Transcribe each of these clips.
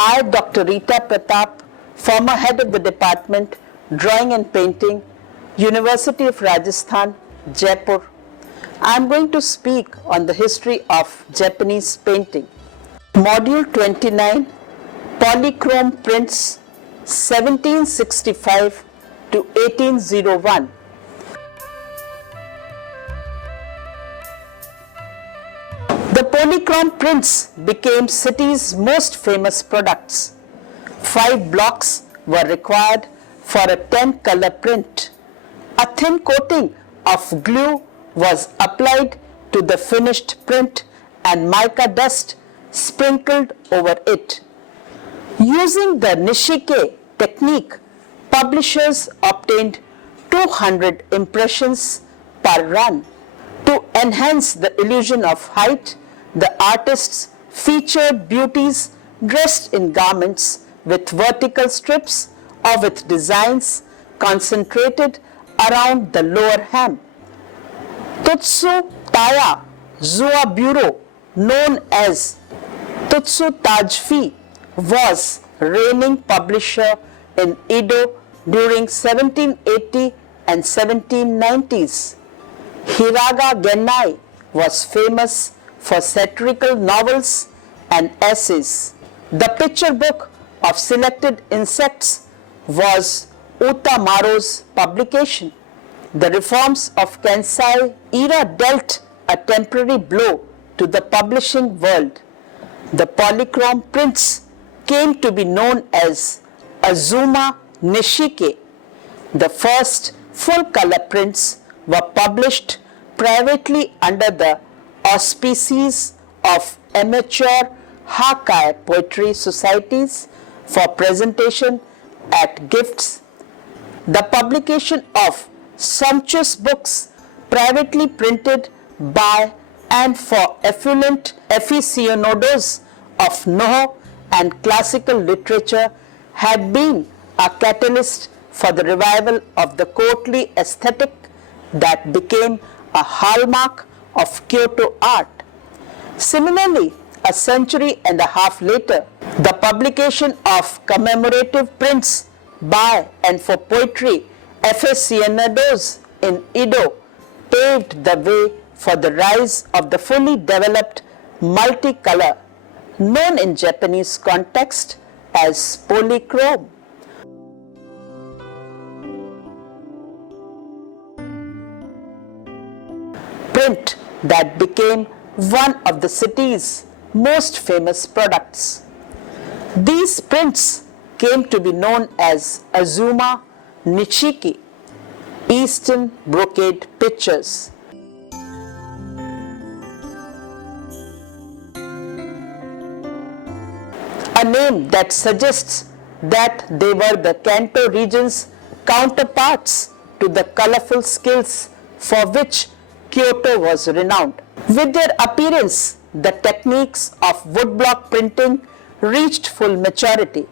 I, Dr. Rita Pratap, former head of the Department, Drawing and Painting, University of Rajasthan, Jaipur. I am going to speak on the history of Japanese painting. Module 29, Polychrome Prints, 1765 to 1801. The polychrome prints became city's most famous products. 5 blocks were required for a 10-color print. A thin coating of glue was applied to the finished print and mica dust sprinkled over it. Using the Nishike technique, publishers obtained 200 impressions per run. To enhance the illusion of height, the artists featured beauties dressed in garments with vertical strips or with designs concentrated around the lower hem. Tutsu Taya Zua Bureau, known as Tutsu Tajfi, was reigning publisher in Edo during 1780 and 1790s. Hiraga Gennai was famous for satirical novels and essays. The picture book of selected insects was Utamaro's publication. The reforms of Kansai era dealt a temporary blow to the publishing world. The polychrome prints came to be known as Azuma Nishike. The first full-color prints were published privately under the auspices of amateur Hakai poetry societies for presentation at gifts. The publication of sumptuous books privately printed by and for affluent aficionados of Noh and classical literature had been a catalyst for the revival of the courtly aesthetic that became a hallmark of Kyoto art. Similarly, a century and a half later, the publication of commemorative prints by and for poetry aficionados in Edo paved the way for the rise of the fully developed multicolor, known in Japanese context as polychrome. Print that became one of the city's most famous products. These prints came to be known as Azuma Nishike, Eastern brocade pictures. A name that suggests that they were the Kanto region's counterparts to the colorful skills for which Kyoto was renowned. With their appearance, the techniques of woodblock printing reached full maturity.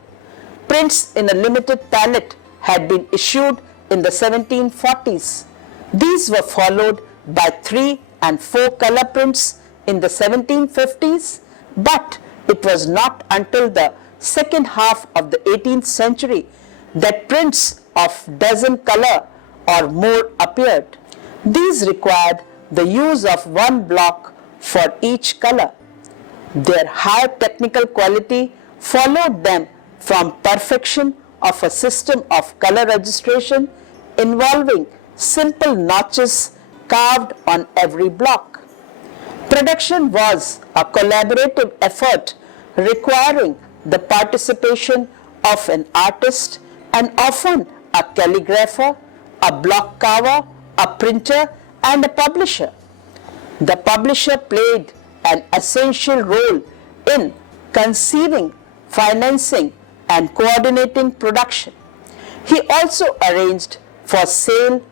Prints in a limited palette had been issued in the 1740s. These were followed by 3 and 4 color prints in the 1750s, but it was not until the second half of the 18th century that prints of dozen color or more appeared. These required the use of one block for each color. Their high technical quality followed them from perfection of a system of color registration involving simple notches carved on every block. Production was a collaborative effort requiring the participation of an artist and often a calligrapher, a block carver, a printer, and a publisher. The publisher played an essential role in conceiving, financing, and coordinating production. He also arranged for sale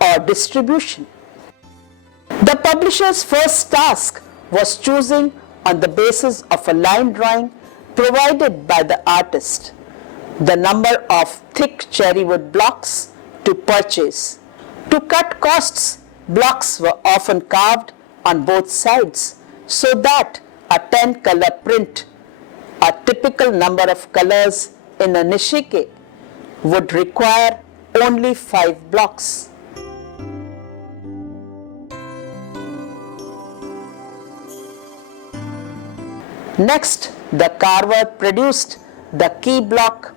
or distribution. The publisher's first task was choosing on the basis of a line drawing provided by the artist the number of thick cherrywood blocks to purchase. To cut costs, blocks were often carved on both sides so that a 10-color print a typical number of colors in a nishike would require only 5 blocks. Next, the carver produced the key block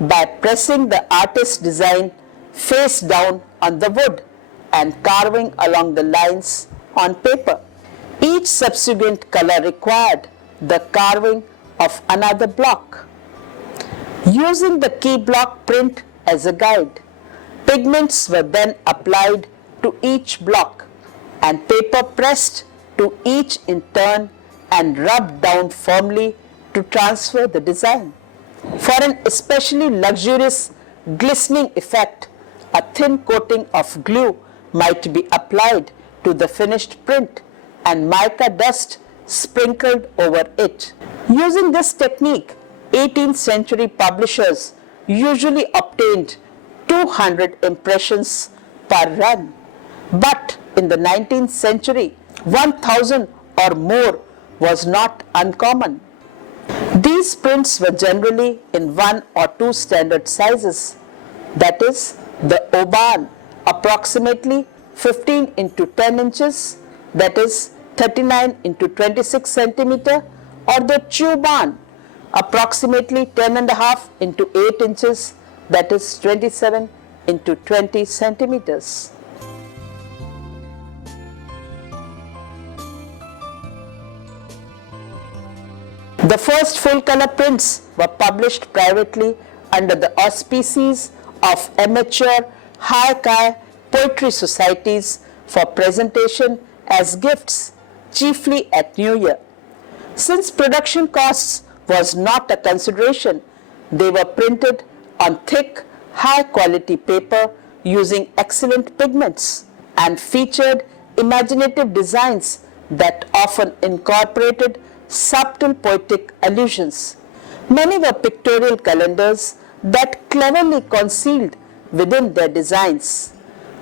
by pressing the artist's design face down on the wood and carving along the lines on paper. Each subsequent color required the carving of another block. Using the key block print as a guide, pigments were then applied to each block and paper pressed to each in turn and rubbed down firmly to transfer the design. For an especially luxurious glistening effect, a thin coating of glue might be applied to the finished print and mica dust sprinkled over it. Using this technique, 18th century publishers usually obtained 200 impressions per run. But in the 19th century, 1000 or more was not uncommon. These prints were generally in 1 or 2 standard sizes, that is, the oban, approximately 15 into 10 inches, that is 39 into 26 centimeter, or the chuban, approximately 10.5 into 8 inches, that is 27 into 20 centimeters. The first full color prints were published privately under the auspices of amateur haikai poetry societies for presentation as gifts, chiefly at New Year. Since production costs was not a consideration, they were printed on thick, high-quality paper using excellent pigments and featured imaginative designs that often incorporated subtle poetic allusions. Many were pictorial calendars that cleverly concealed within their designs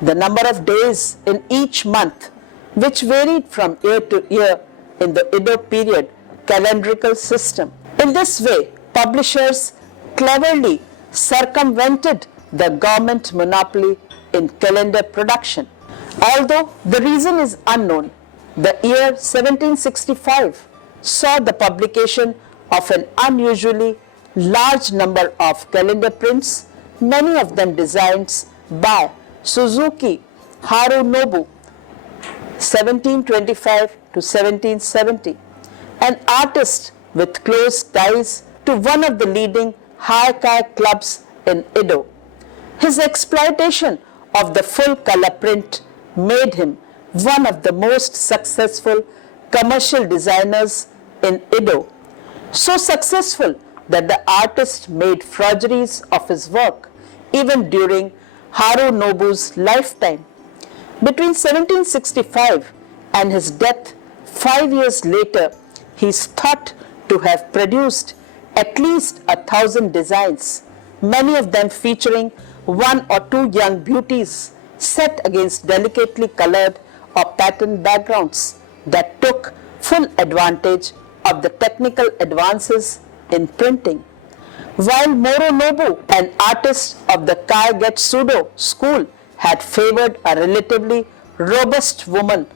the number of days in each month, which varied from year to year in the Edo period calendrical system. In this way, publishers cleverly circumvented the government monopoly in calendar production. Although the reason is unknown, the year 1765 saw the publication of an unusually large number of calendar prints, many of them designs by Suzuki Harunobu, 1725 to 1770, an artist with close ties to one of the leading haikai clubs in Edo. His exploitation of the full color print made him one of the most successful commercial designers in Edo, so successful that the artist made forgeries of his work even during Harunobu's lifetime. Between 1765 and his death 5 years later, he is thought to have produced at least 1,000 designs, many of them featuring 1 or 2 young beauties set against delicately colored or patterned backgrounds that took full advantage of the technical advances in printing. While Moronobu, an artist of the Kaigetsudo school, had favored a relatively robust woman,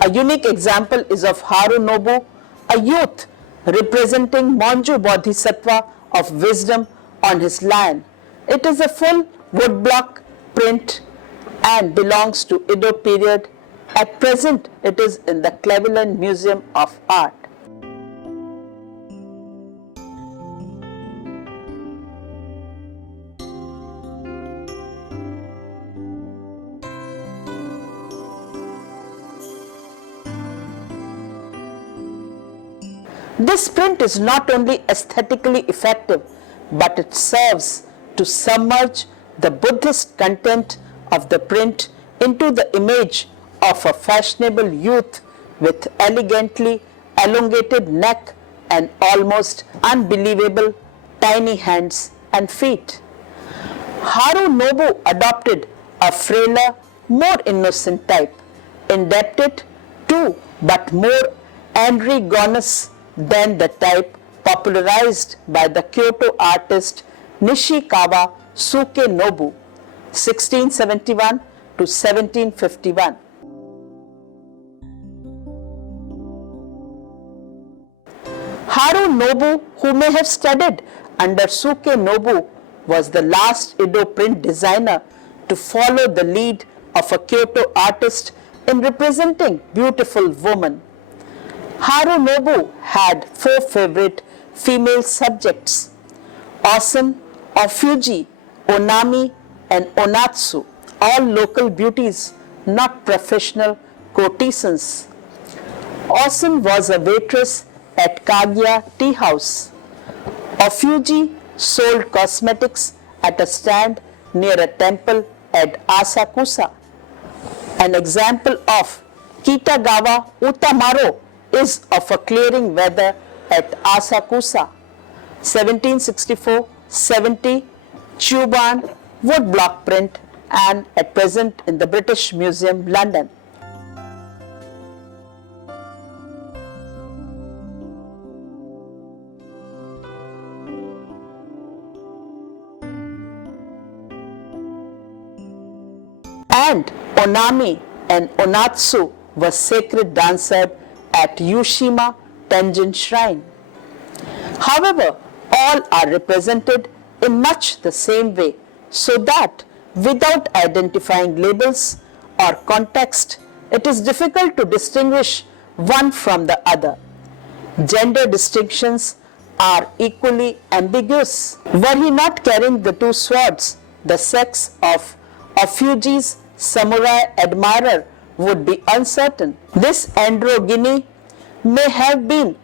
a unique example is of Harunobu, a youth representing Monju Bodhisattva of wisdom on his lion. It is a full woodblock print and belongs to Edo period. At present, it is in the Cleveland Museum of Art. This print is not only aesthetically effective, but it serves to submerge the Buddhist content of the print into the image of a fashionable youth with elegantly elongated neck and almost unbelievable tiny hands and feet. Harunobu adopted a frailer, more innocent type, indebted to but more androgynous than the type popularized by the Kyoto artist Nishikawa Sukenobu, 1671 to 1751. Harunobu, who may have studied under Sukenobu, was the last Edo print designer to follow the lead of a Kyoto artist in representing beautiful women. Harunobu had 4 favorite female subjects: Osen, Ofuji, Onami, and Onatsu, all local beauties, not professional courtesans. Osen was a waitress at Kaguya Tea House. Ofuji sold cosmetics at a stand near a temple at Asakusa. An example of Kitagawa Utamaro is of a clearing weather at Asakusa. 1764-70 Chuban woodblock print, and at present in the British Museum, London. And Onami and Onatsu were sacred dancers at Yushima Tenjin Shrine. However, all are represented in much the same way, so that without identifying labels or context, it is difficult to distinguish one from the other. Gender distinctions are equally ambiguous. Were he not carrying the 2 swords, the sex of Ofuji's samurai admirer would be uncertain. This androgyny may have been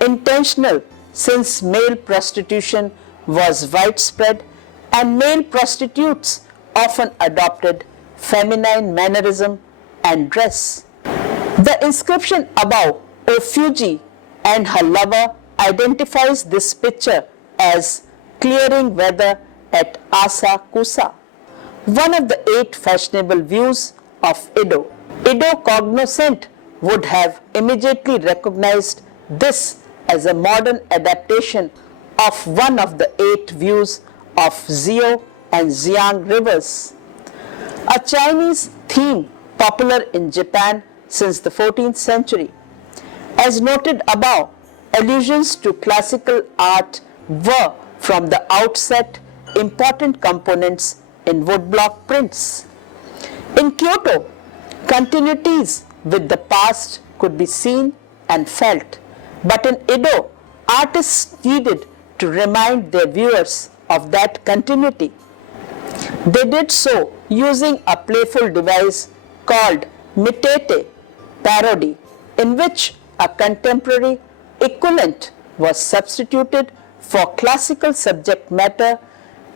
intentional, since male prostitution was widespread and male prostitutes often adopted feminine mannerism and dress. The inscription above Ofuji and her lover identifies this picture as clearing weather at Asakusa, one of the 8 fashionable views of Edo. Edo cognoscent would have immediately recognized this as a modern adaptation of one of the 8 views of Zio and Xiang rivers, a Chinese theme popular in Japan since the 14th century. As noted above, allusions to classical art were from the outset important components in woodblock prints. In Kyoto, continuities with the past could be seen and felt, but in Edo, artists needed to remind their viewers of that continuity. They did so using a playful device called mitete, parody, in which a contemporary equivalent was substituted for classical subject matter,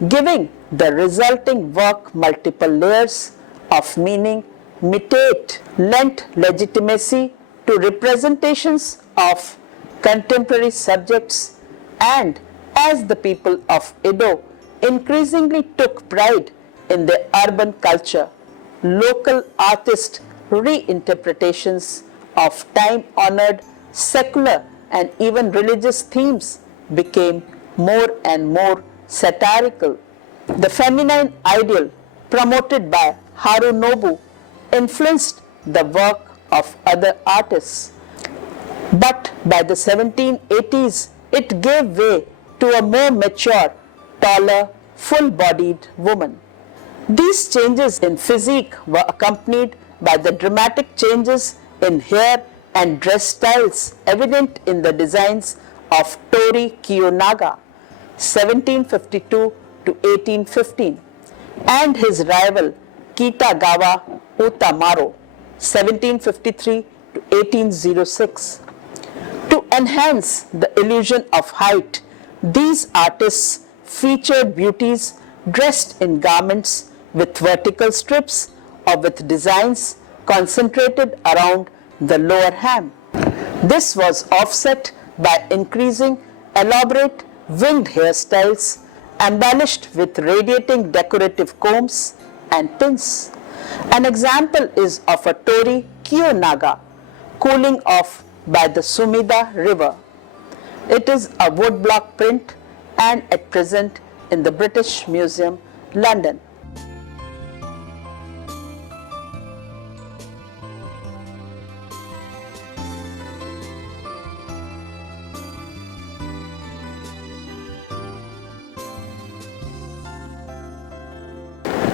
giving the resulting work multiple layers of meaning. Mitate lent legitimacy to representations of contemporary subjects, and as the people of Edo increasingly took pride in their urban culture, local artist reinterpretations of time-honored secular and even religious themes became more and more satirical. The feminine ideal promoted by Harunobu influenced the work of other artists. But by the 1780s, it gave way to a more mature, taller, full-bodied woman. These changes in physique were accompanied by the dramatic changes in hair and dress styles evident in the designs of Tori Kiyonaga, 1752 to 1815, and his rival Kitagawa Utamaro, 1753 to 1806. To enhance the illusion of height, these artists featured beauties dressed in garments with vertical strips or with designs concentrated around the lower hem. This was offset by increasing elaborate winged hairstyles embellished with radiating decorative combs and pins. An example is of a Tori Kiyonaga cooling off by the Sumida River. It is a woodblock print and at present in the British Museum, London.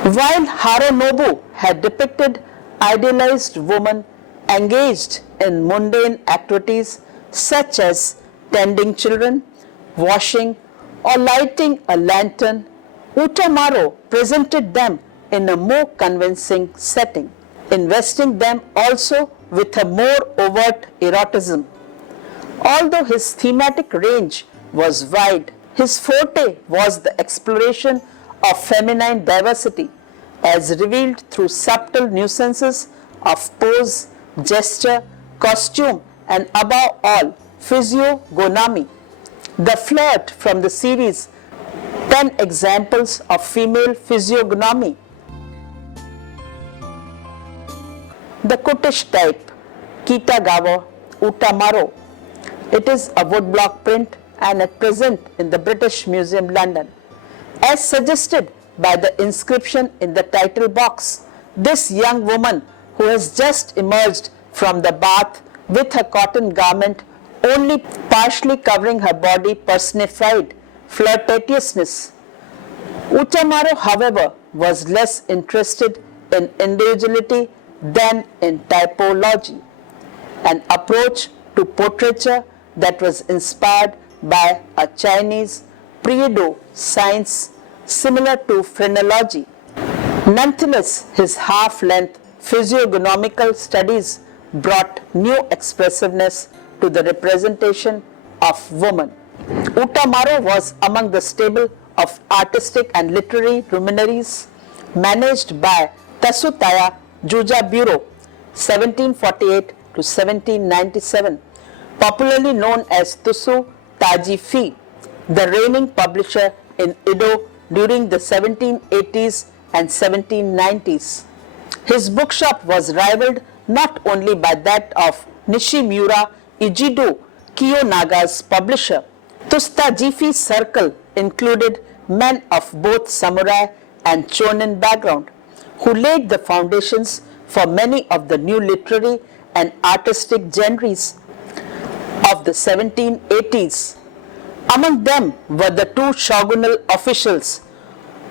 While Harunobu had depicted idealized women engaged in mundane activities such as tending children, washing, or lighting a lantern, Utamaro presented them in a more convincing setting, investing them also with a more overt eroticism. Although his thematic range was wide, his forte was the exploration of feminine diversity as revealed through subtle nuances of pose, gesture, costume, and above all, physiognomy. The flirt from the series 10 examples of female physiognomy. The Kutish type, Kitagawa Utamaro. It is a woodblock print and at present in the British Museum, London. As suggested by the inscription in the title box, this young woman who has just emerged from the bath with her cotton garment only partially covering her body personified flirtatiousness. Utamaro, however, was less interested in individuality than in typology, an approach to portraiture that was inspired by a Chinese pre-Edo science similar to phrenology. Nonetheless, his half-length physiognomical studies brought new expressiveness to the representation of woman. Utamaro was among the stable of artistic and literary luminaries managed by Tasutaya Juja Bureau 1748 to 1797, popularly known as Tusu Taji Fi, the reigning publisher in Edo during the 1780s and 1790s. His bookshop was rivaled not only by that of Nishimura Ijido Kiyonaga's publisher. Tustajifi's circle included men of both samurai and chonin background, who laid the foundations for many of the new literary and artistic genres of the 1780s. Among them were the two shogunal officials,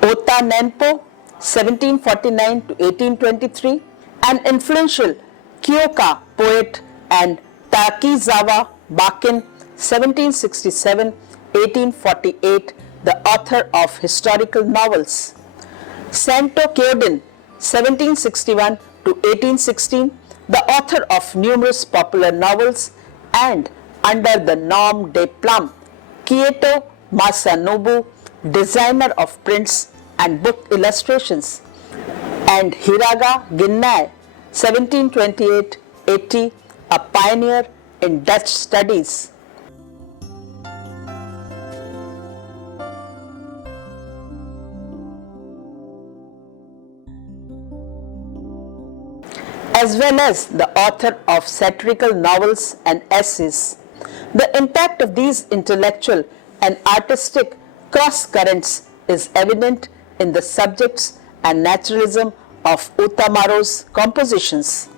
Ota Nenpo 1749 to 1823, and influential Kyoka poet and Takizawa Bakin 1767-1848, the author of historical novels. Santo Kyodin 1761 to 1816, the author of numerous popular novels, and under the nom de plume, Kieto Masanobu, designer of prints and book illustrations, and Hiraga Ginnai 1728-80, a pioneer in Dutch studies. As well as the author of satirical novels and essays. The impact of these intellectual and artistic cross-currents is evident in the subjects and naturalism of Utamaro's compositions.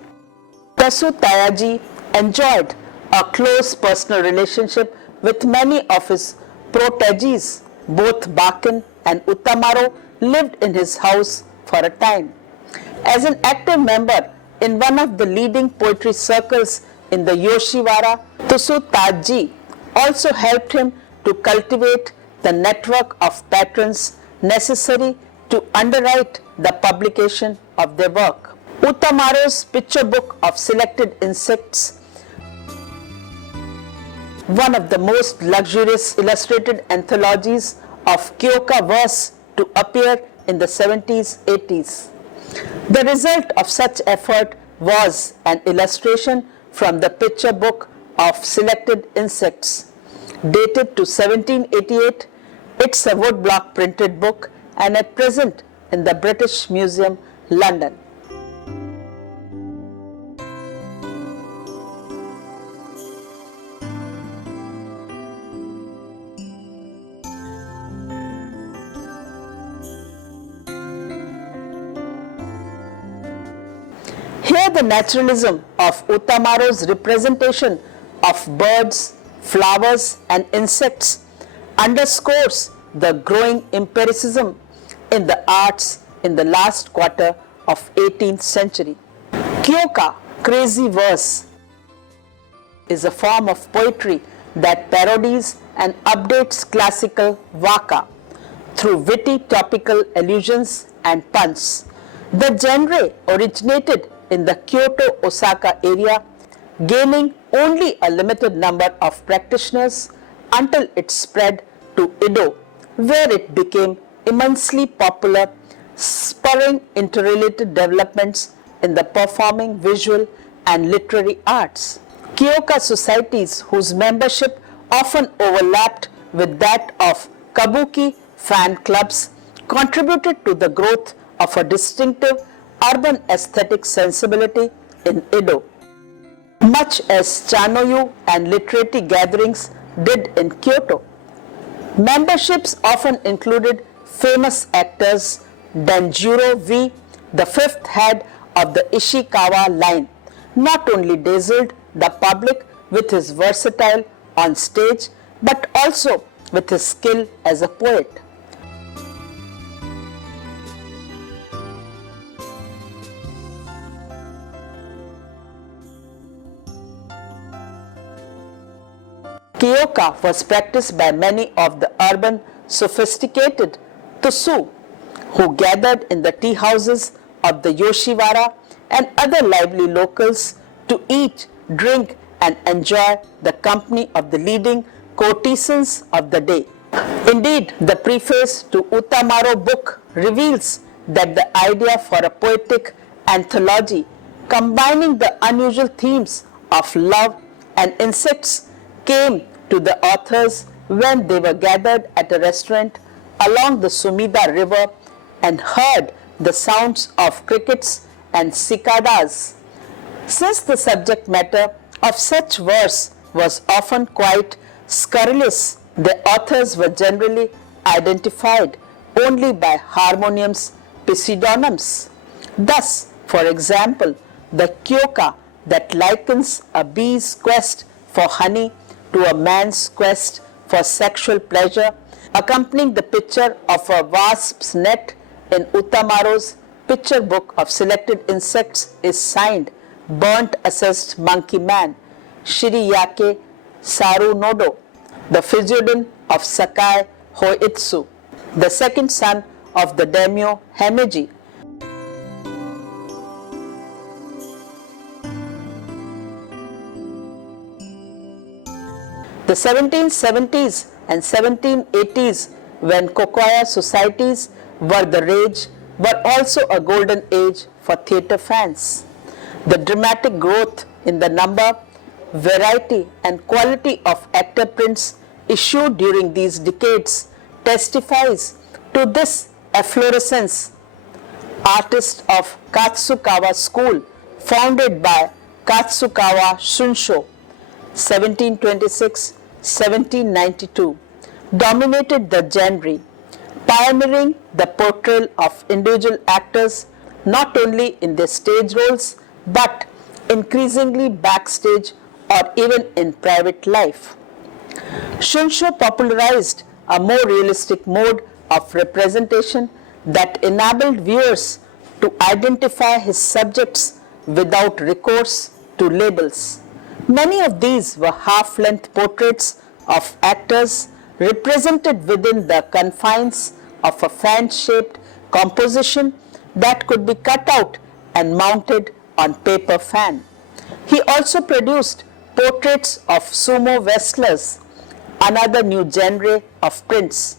Tasu Tayaji enjoyed a close personal relationship with many of his proteges. Both Bakin and Utamaro lived in his house for a time. As an active member in one of the leading poetry circles in the Yoshiwara, Tusu Taji also helped him to cultivate the network of patrons necessary to underwrite the publication of their work. Utamaro's picture book of selected insects, one of the most luxurious illustrated anthologies of Kyoka verse to appear in the 70s, 80s. The result of such effort was an illustration from the picture book of selected insects. Dated to 1788, it's a woodblock printed book and at present in the British Museum, London. the naturalism of Utamaro's representation of birds, flowers, and insects underscores the growing empiricism in the arts in the last quarter of 18th century. Kyoka, crazy verse, is a form of poetry that parodies and updates classical waka through witty topical allusions and puns. The genre originated in the Kyoto-Osaka area, gaining only a limited number of practitioners until it spread to Edo, where it became immensely popular, spurring interrelated developments in the performing, visual, and literary arts. Kyoka societies, whose membership often overlapped with that of kabuki fan clubs, contributed to the growth of a distinctive urban aesthetic sensibility in Edo, much as Chanoyu and literary gatherings did in Kyoto. Memberships often included famous actors Danjuro V, the fifth head of the Ishikawa line, not only dazzled the public with his versatile on stage, but also with his skill as a poet. Kyoka was practiced by many of the urban sophisticated Tusu, who gathered in the tea houses of the Yoshiwara and other lively locals to eat, drink, and enjoy the company of the leading courtesans of the day. Indeed, the preface to Utamaro book reveals that the idea for a poetic anthology combining the unusual themes of love and insects came to the authors when they were gathered at a restaurant along the Sumida River and heard the sounds of crickets and cicadas. Since the subject matter of such verse was often quite scurrilous, the authors were generally identified only by harmonious pseudonyms. Thus, for example, the Kyoka that likens a bee's quest for honey to a man's quest for sexual pleasure, accompanying the picture of a wasp's net in Utamaro's picture book of selected insects, is signed Burnt Assessed Monkey Man, Shiriyake Sarunodo, the physiodon of Sakai Hoitsu, the second son of the daimyo Himeji. The 1770s and 1780s, when Kokoya societies were the rage, were also a golden age for theatre fans. The dramatic growth in the number, variety, and quality of actor prints issued during these decades testifies to this efflorescence. Artists of Katsukawa school, founded by Katsukawa Shunsho, 1726-1792, dominated the genre, pioneering the portrayal of individual actors not only in their stage roles but increasingly backstage or even in private life. Shunsho popularized a more realistic mode of representation that enabled viewers to identify his subjects without recourse to labels. Many of these were half-length portraits of actors represented within the confines of a fan-shaped composition that could be cut out and mounted on paper fan. He also produced portraits of sumo wrestlers, another new genre of prints.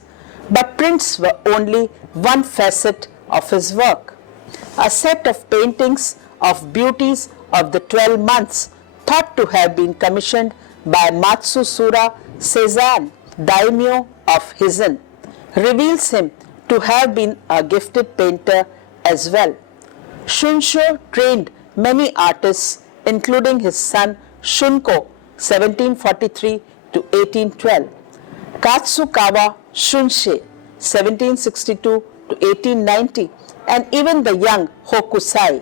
But prints were only one facet of his work. A set of paintings of beauties of the 12 months, thought to have been commissioned by Matsusura Seizan, daimyo of Hizen, reveals him to have been a gifted painter as well. Shunsho trained many artists, including his son Shunko, 1743 to 1812, Katsukawa Shunsei, 1762 to 1890, and even the young Hokusai,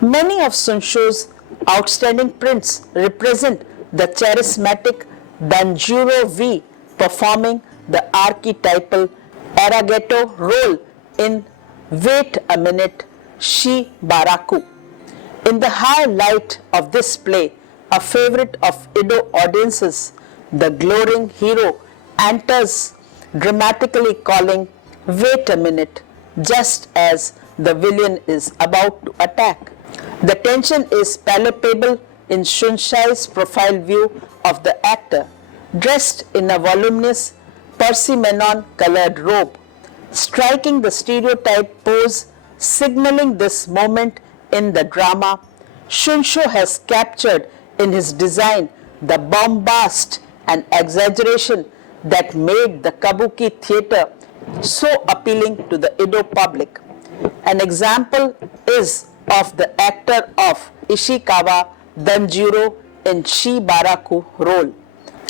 Many of Sunsho's outstanding prints represent the charismatic Danjuro V performing the archetypal Aragetto role in Wait a Minute Shi Baraku. In the high light of this play, a favorite of Edo audiences, the glowing hero enters dramatically calling, "Wait a minute," just as the villain is about to attack. The tension is palpable in Shunshai's profile view of the actor, dressed in a voluminous persimmon-colored robe, striking the stereotype pose, signaling this moment in the drama. Shunsho has captured in his design the bombast and exaggeration that made the kabuki theatre so appealing to the Edo public. An example is of the actor of Ishikawa Danjiro in Shi Baraku role.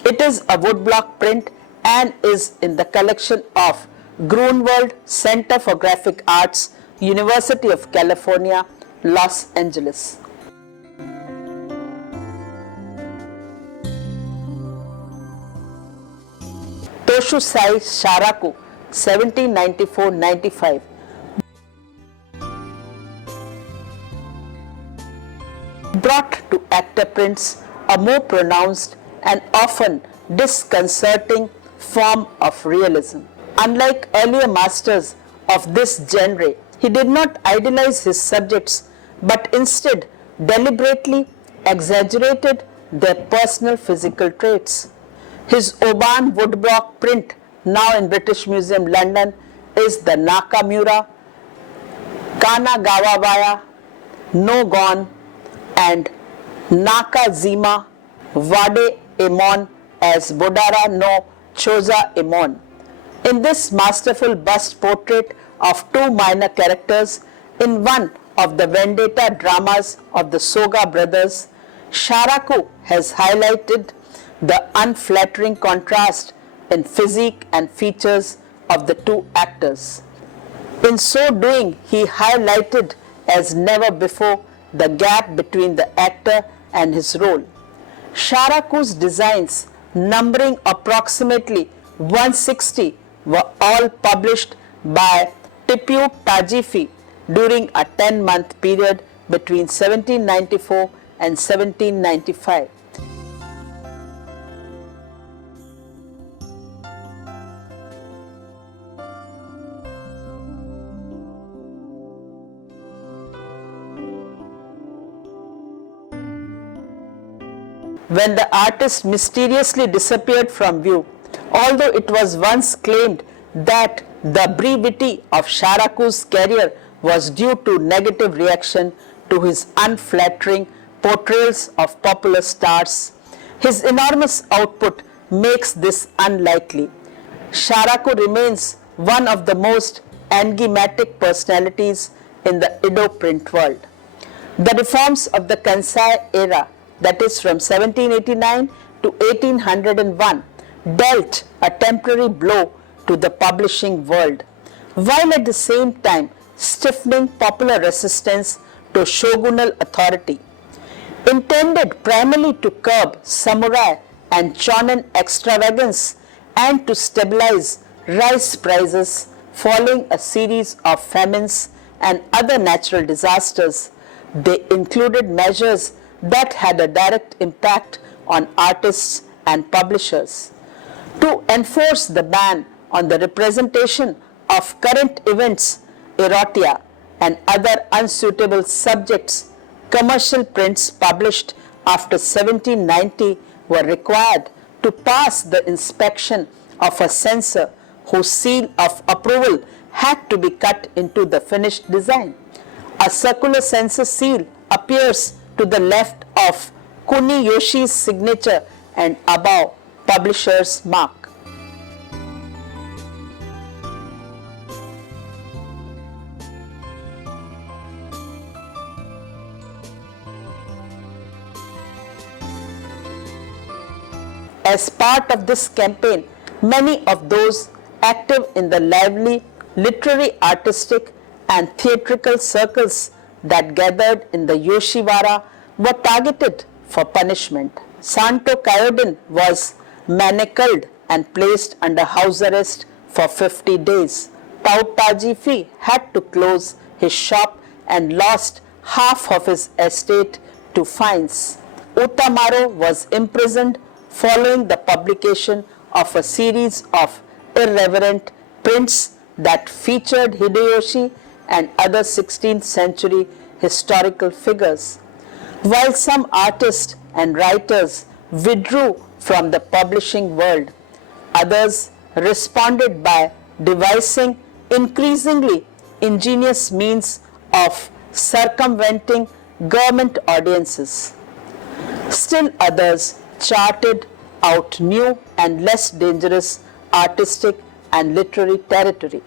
It is a woodblock print and is in the collection of Grunwald Center for Graphic Arts, University of California, Los Angeles. Toshusai Sharaku, 1794-95. Brought to actor prints a more pronounced and often disconcerting form of realism. Unlike earlier masters of this genre, he did not idealize his subjects but instead deliberately exaggerated their personal physical traits. His Oban woodblock print, now in British Museum, London, is the Nakamura, Kanagawabaya, No Gon, and Nakazima Wade Emon as Bodara no Choza Emon. In this masterful bust portrait of two minor characters in one of the vendetta dramas of the Soga brothers, Sharaku has highlighted the unflattering contrast in physique and features of the two actors. In so doing, he highlighted as never before the gap between the actor and his role. Sharaku's designs, numbering approximately 160, were all published by Tipu Tajifi during a 10-month period between 1794 and 1795. When the artist mysteriously disappeared from view, although it was once claimed that the brevity of Sharaku's career was due to negative reaction to his unflattering portrayals of popular stars, his enormous output makes this unlikely. Sharaku remains one of the most enigmatic personalities in the Edo print world. The reforms of the Kansai era, that is from 1789 to 1801, dealt a temporary blow to the publishing world, while at the same time stiffening popular resistance to shogunal authority. Intended primarily to curb samurai and chonin extravagance and to stabilize rice prices following a series of famines and other natural disasters, they included measures that had a direct impact on artists and publishers. To enforce the ban on the representation of current events, erotia, and other unsuitable subjects, commercial prints published after 1790 were required to pass the inspection of a censor whose seal of approval had to be cut into the finished design. A circular censor seal appears to the left of Kuniyoshi's signature and above publisher's mark. As part of this campaign, many of those active in the lively literary, artistic, and theatrical circles that gathered in the Yoshiwara were targeted for punishment. Santo Kayodin was manacled and placed under house arrest for 50 days. Tautajifi had to close his shop and lost half of his estate to fines. Utamaro was imprisoned following the publication of a series of irreverent prints that featured Hideyoshi and other 16th century historical figures. While some artists and writers withdrew from the publishing world, others responded by devising increasingly ingenious means of circumventing government audiences. Still others charted out new and less dangerous artistic and literary territory.